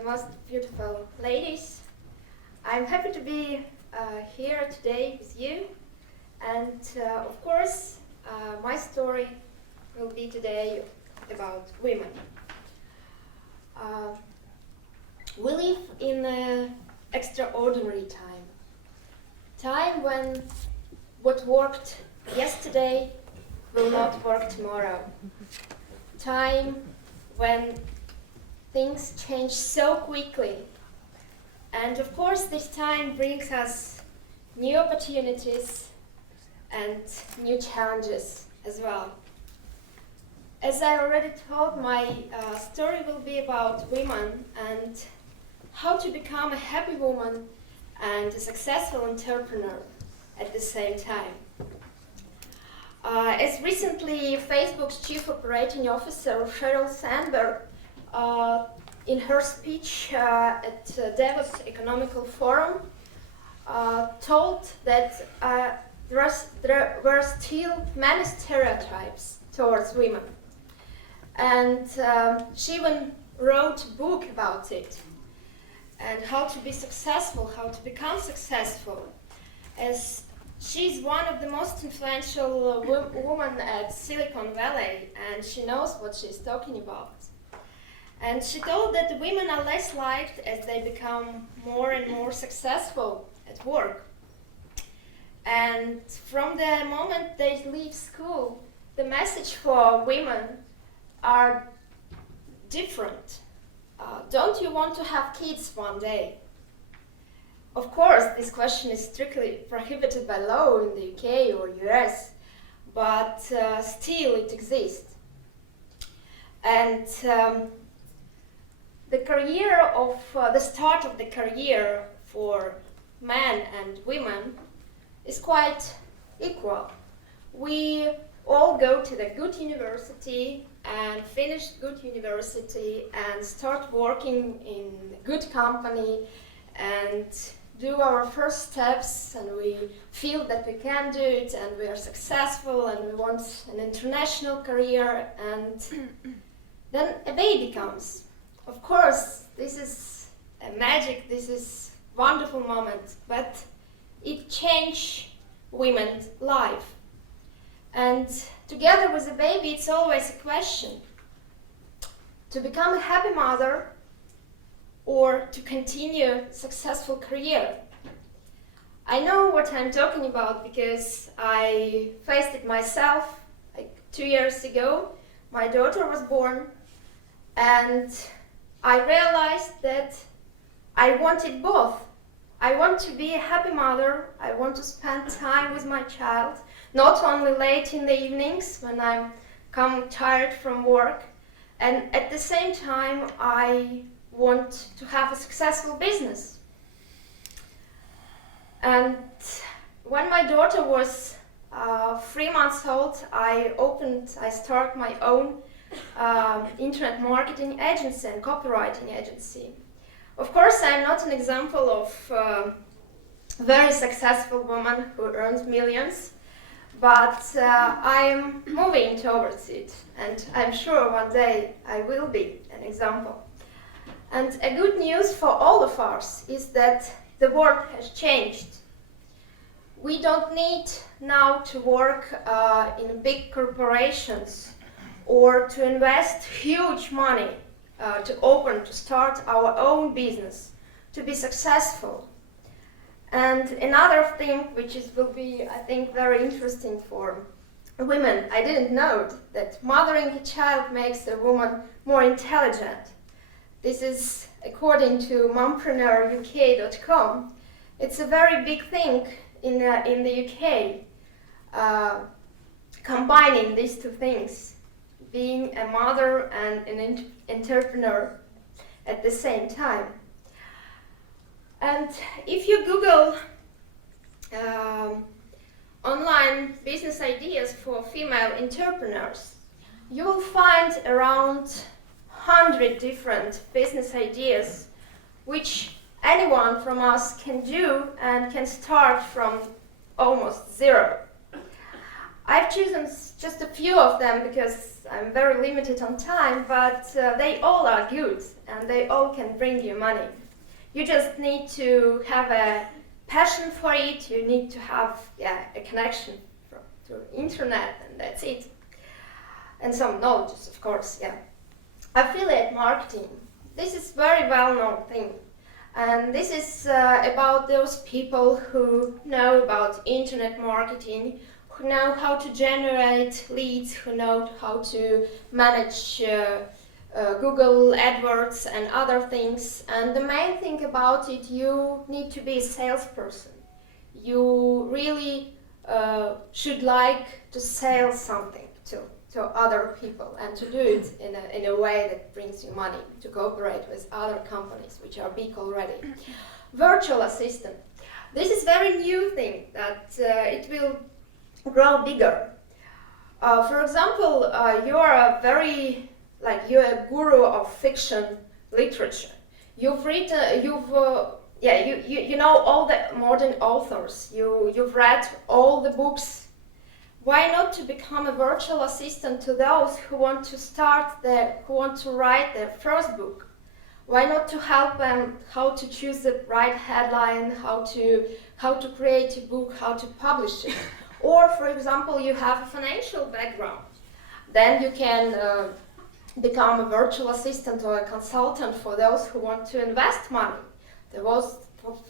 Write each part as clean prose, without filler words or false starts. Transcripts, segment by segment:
the most beautiful ladies. I'm happy to be here today with you, and of course my story will be today about women. We live in an extraordinary time when what worked yesterday will not work tomorrow. Time when things change so quickly. And of course this time brings us new opportunities and new challenges as well. As I already told, my story will be about women and how to become a happy woman and a successful entrepreneur at the same time. As recently Facebook's Chief Operating Officer, Sheryl Sandberg, in her speech at Davos Economical Forum, told that there were still many stereotypes towards women. And she even wrote a book about it, and how to be successful, how to become successful, as she's one of the most influential women at Silicon Valley, and she knows what she's talking about. And she told that the women are less liked as they become more and more successful at work. And from the moment they leave school, the message for women are different. Don't you want to have kids one day? Of course, this question is strictly prohibited by law in the UK or US, but still it exists. And the start of the career for men and women is quite equal. We all go to the good university and finish good university and start working in a good company and do our first steps, and we feel that we can do it and we are successful and we want an international career, and then a baby comes. Of course, this is a magic, this is a wonderful moment, but it changed women's life. And together with the baby, it's always a question: to become a happy mother or to continue a successful career. I know what I'm talking about because I faced it myself. Like 2 years ago, my daughter was born, and I realized that I wanted both. I want to be a happy mother, I want to spend time with my child, not only late in the evenings when I'm come tired from work, and at the same time I want to have a successful business. And when my daughter was 3 months old, I started my own internet marketing agency and copywriting agency. Of course, I'm not an example of a very successful woman who earns millions, but I'm moving towards it, and I'm sure one day I will be an example. And a good news for all of us is that the world has changed. We don't need now to work in big corporations or to invest huge money to start our own business, to be successful. And another thing which will be, I think, very interesting for women, I didn't know that mothering a child makes a woman more intelligent. This is according to mompreneuruk.com. It's a very big thing in the UK, combining these two things, being a mother and an entrepreneur at the same time. And if you Google online business ideas for female entrepreneurs, you will find around 100 different business ideas which anyone from us can do and can start from almost zero. I've chosen just a few of them because I'm very limited on time, but they all are good and they all can bring you money. You just need to have a passion for it, you need to have a connection to internet, and that's it. And some knowledge, of course, Affiliate marketing. This is very well-known thing. And this is about those people who know about internet marketing, who know how to generate leads, who know how to manage Google AdWords and other things. And the main thing about it, you need to be a salesperson. You really should like to sell something to other people and to do it in a way that brings you money, to cooperate with other companies which are big already. Virtual assistant. This is very new thing that it will grow bigger. For example, you are you're a guru of fiction literature. You've written, you know all the modern authors. You've read all the books. Why not to become a virtual assistant to those who want to who want to write their first book? Why not to help them how to choose the right headline, how to create a book, how to publish it? Or, for example, you have a financial background, then you can become a virtual assistant or a consultant for those who want to invest money.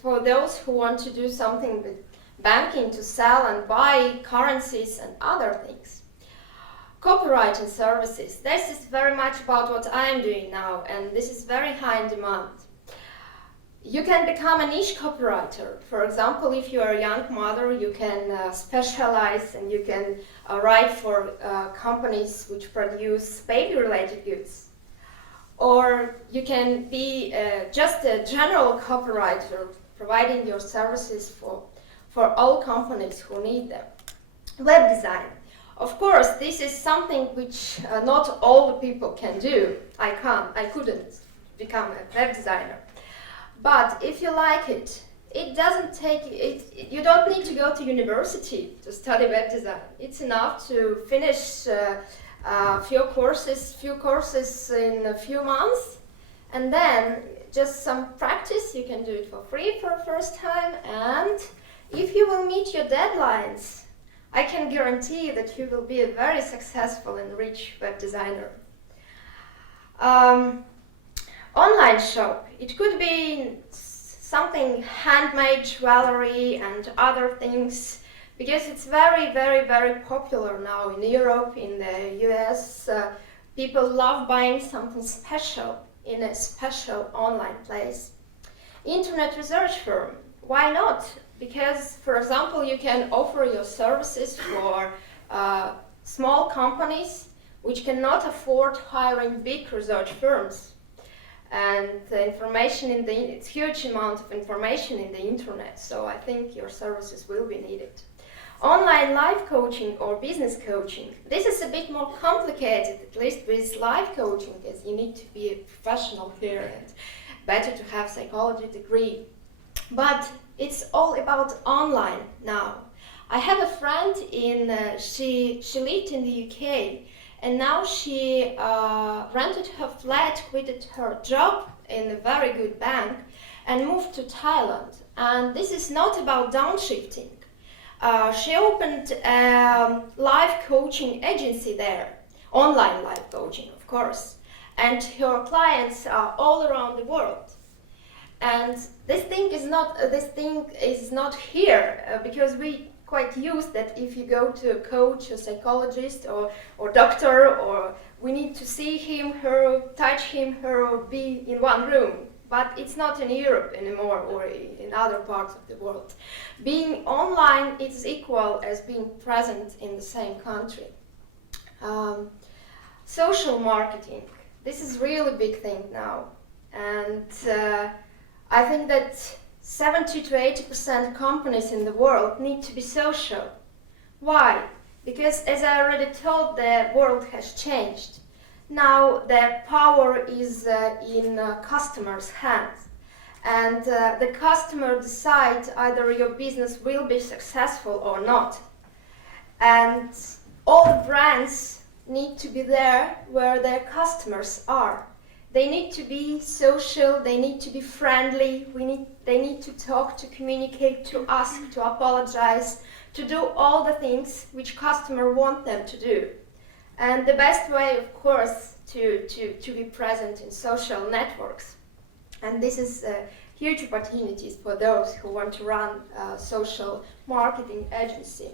For those who want to do something with banking, to sell and buy currencies and other things. Copywriting services. This is very much about what I am doing now, and this is very high in demand. You can become a niche copywriter. For example, if you are a young mother, you can specialize and you can write for companies which produce baby-related goods. Or you can be just a general copywriter, providing your services for all companies who need them. Web design. Of course, this is something which not all the people can do. I couldn't become a web designer. But if you like it, it doesn't take you don't need to go to university to study web design. It's enough to finish few courses in a few months, and then just some practice. You can do it for free for the first time, and if you will meet your deadlines, I can guarantee that you will be a very successful and rich web designer. Online shop. It could be something handmade jewelry and other things, because it's very, very, very popular now in Europe, in the US. People love buying something special in a special online place. Internet research firm. Why not? Because, for example, you can offer your services for small companies which cannot afford hiring big research firms. And the information it's huge amount of information in the internet, so I think your services will be needed. Online life coaching or business coaching. This is a bit more complicated, at least with life coaching, as you need to be a professional here and better to have psychology degree. But it's all about online now. I have a friend she lived in the UK, and now she rented her flat, quitted her job in a very good bank, and moved to Thailand. And this is not about downshifting. She opened a life coaching agency there, online life coaching, of course, and her clients are all around the world. And this thing is not here because we quite used that if you go to a coach, a psychologist, or doctor, or we need to see him, her, touch him, her, or be in one room. But it's not in Europe anymore or in other parts of the world. Being online is equal as being present in the same country. Social marketing. This is really big thing now. And I think that 70 to 80% companies in the world need to be social. Why? Because, as I already told, the world has changed. Now the power is in customers' hands, and the customer decides either your business will be successful or not. And all brands need to be there where their customers are. They need to be social, they need to be friendly, they need to talk, to communicate, to ask, to apologize, to do all the things which customer want them to do. And the best way, of course, to be present in social networks. And this is huge opportunities for those who want to run a social marketing agency.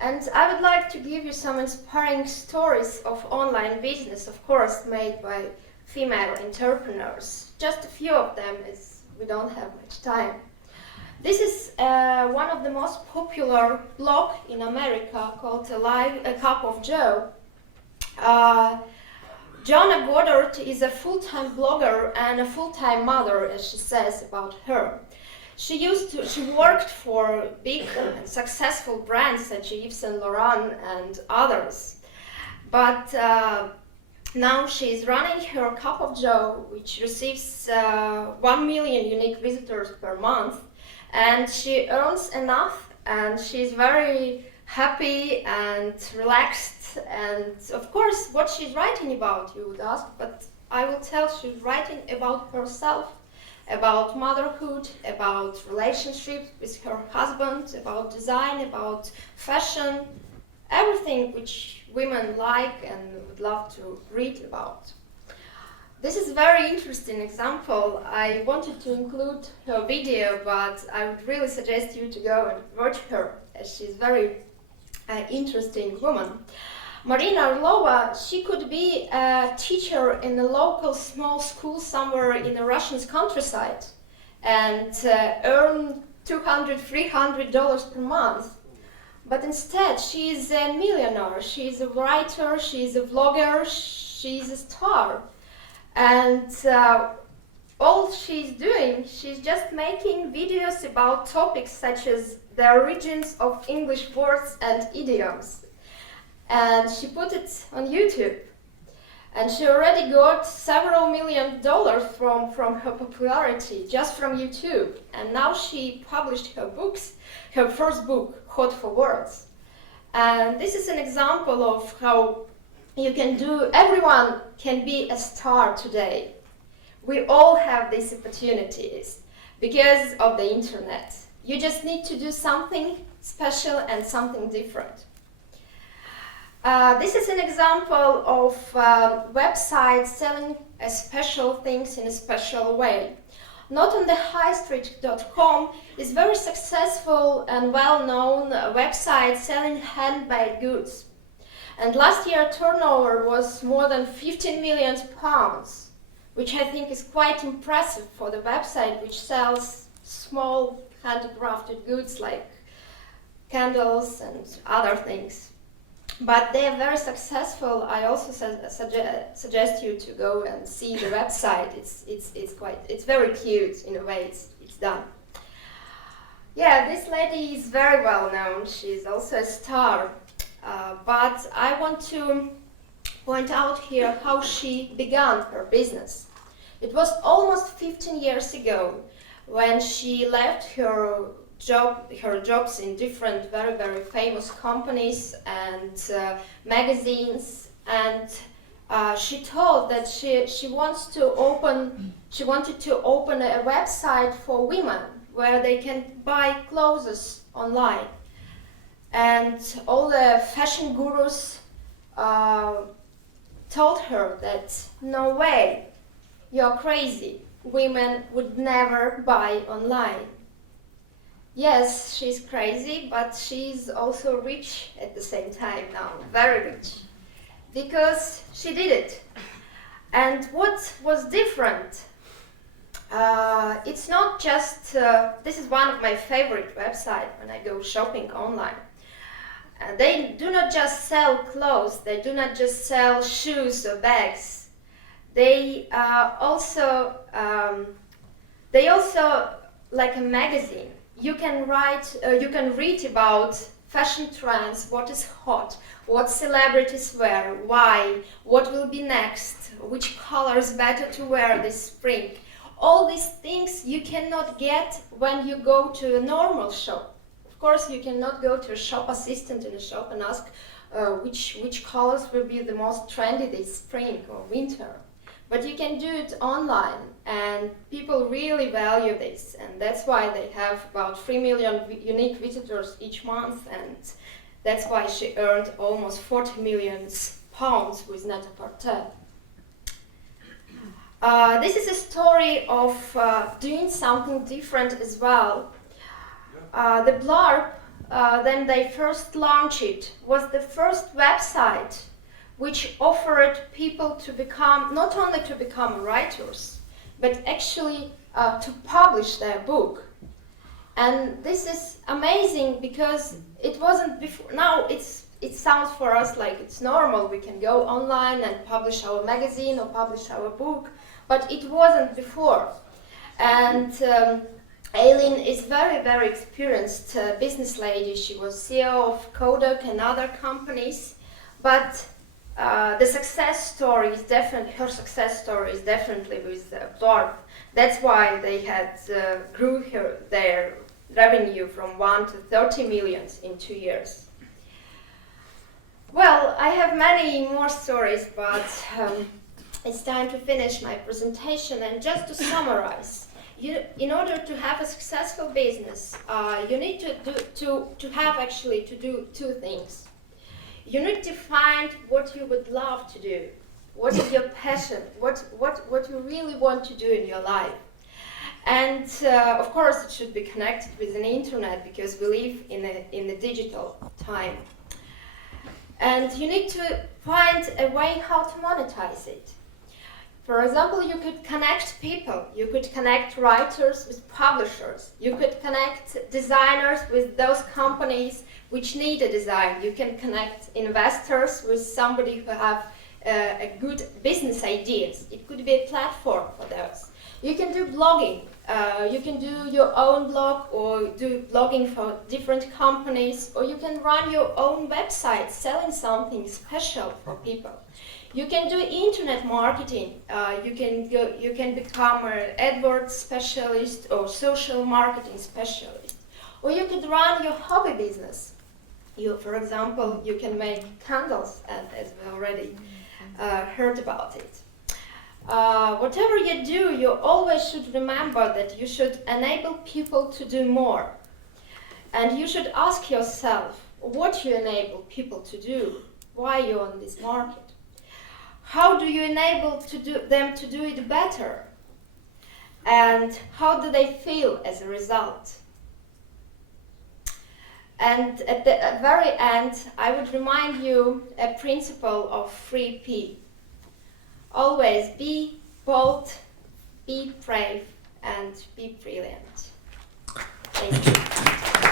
And I would like to give you some inspiring stories of online business, of course, made by female entrepreneurs. Just a few of them, as we don't have much time. This is one of the most popular blog in America called A Cup of Joe. Joanna Goddard is a full-time blogger and a full-time mother, as she says about her. She worked for big and successful brands such as Yves Saint Laurent and others. But now she is running her Cup of Joe, which receives 1 million unique visitors per month, and she earns enough, and she's very happy and relaxed. And of course, what she's writing about, you would ask, but I will tell she's writing about herself, about motherhood, about relationships with her husband, about design, about fashion, everything which women like and would love to read about. This is a very interesting example. I wanted to include her video, but I would really suggest you to go and watch her, as she's a very interesting woman. Marina Orlova, she could be a teacher in a local small school somewhere in the Russian countryside and earn $200, $300 per month. But instead, she is a millionaire, she is a writer, she is a vlogger, she is a star. And all she's doing, she's just making videos about topics such as the origins of English words and idioms. And she put it on YouTube. And she already got several $1 million from her popularity just from YouTube. And now she published her first book, Hot for Words. And this is an example of how you can do, everyone can be a star today. We all have these opportunities because of the internet. You just need to do something special and something different. This is an example of websites selling special things in a special way. Not on the highstreet.com is very successful and well-known website selling handmade goods. And last year turnover was more than 15 million pounds, which I think is quite impressive for the website, which sells small handcrafted goods like candles and other things. But they are very successful. I also suggest you to go and see the website. It's very cute in a way it's done. Yeah, this lady is very well known. She's also a star. But I want to point out here how she began her business. It was almost 15 years ago when she left her jobs in different very, very famous companies and magazines, and she told that she wanted to open a website for women where they can buy clothes online. And all the fashion gurus told her that no way, you're crazy, women would never buy online. Yes, she's crazy, but she's also rich at the same time now, very rich, because she did it. And what was different? It's not just, this is one of my favorite websites when I go shopping online. They do not just sell clothes, they do not just sell shoes or bags. They also like a magazine. You can read about fashion trends, what is hot, what celebrities wear, why, what will be next, which colors better to wear this spring. All these things you cannot get when you go to a normal shop. Of course, you cannot go to a shop assistant in a shop and ask, which colors will be the most trendy this spring or winter. But you can do it online, and people really value this, and that's why they have about 3 million unique visitors each month, and that's why she earned almost 40 million pounds with Net-a-Porter. This is a story of doing something different as well. The blurb, when they first launched it, was the first website which offered people to become, not only to become writers, but actually to publish their book. And this is amazing because it wasn't before. Now it sounds for us like it's normal. We can go online and publish our magazine or publish our book, but it wasn't before. And Alina is very, very experienced business lady. She was CEO of Kodak and other companies, but the success story is definitely, her success story is definitely with Blurb. That's why they had grew their revenue from 1 to 30 millions in 2 years. Well, I have many more stories, but it's time to finish my presentation. And just to summarize, in order to have a successful business, you need to do two things. You need to find what you would love to do, what is your passion, what you really want to do in your life. And of course it should be connected with the internet, because we live in a digital time. And you need to find a way how to monetize it. For example, you could connect people, you could connect writers with publishers, you could connect designers with those companies which need a design, you can connect investors with somebody who have a good business ideas. It could be a platform for those. You can do blogging, you can do your own blog or do blogging for different companies, or you can run your own website selling something special for people. You can do internet marketing. You can become an AdWords specialist or social marketing specialist, or you could run your hobby business. For example, you can make candles, as we already heard about it. Whatever you do, you always should remember that you should enable people to do more, and you should ask yourself what you enable people to do, why you're on this market. How do you enable them to do it better? And how do they feel as a result? And at the very end, I would remind you a principle of 3P. Always be bold, be brave, and be brilliant. Thank you.